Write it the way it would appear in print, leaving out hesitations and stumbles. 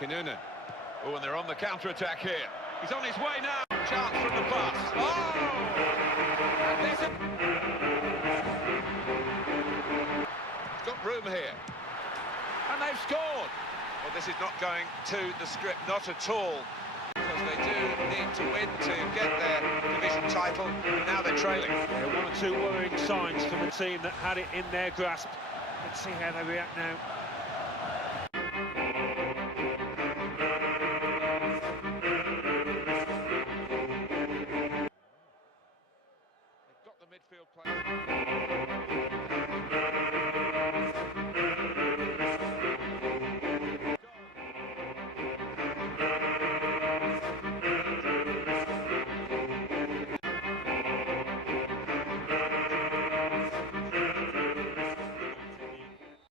Kinnunen. Oh, and they're on the counter-attack here. He's on his way now. Chance from the pass. Oh! And there's a... He's got room here. And they've scored. Well, this is not going to the script, not at all. Because they do need to win to get their division title. And now they're trailing. Yeah, one or two worrying signs from a team that had it in their grasp. Let's see how they react now.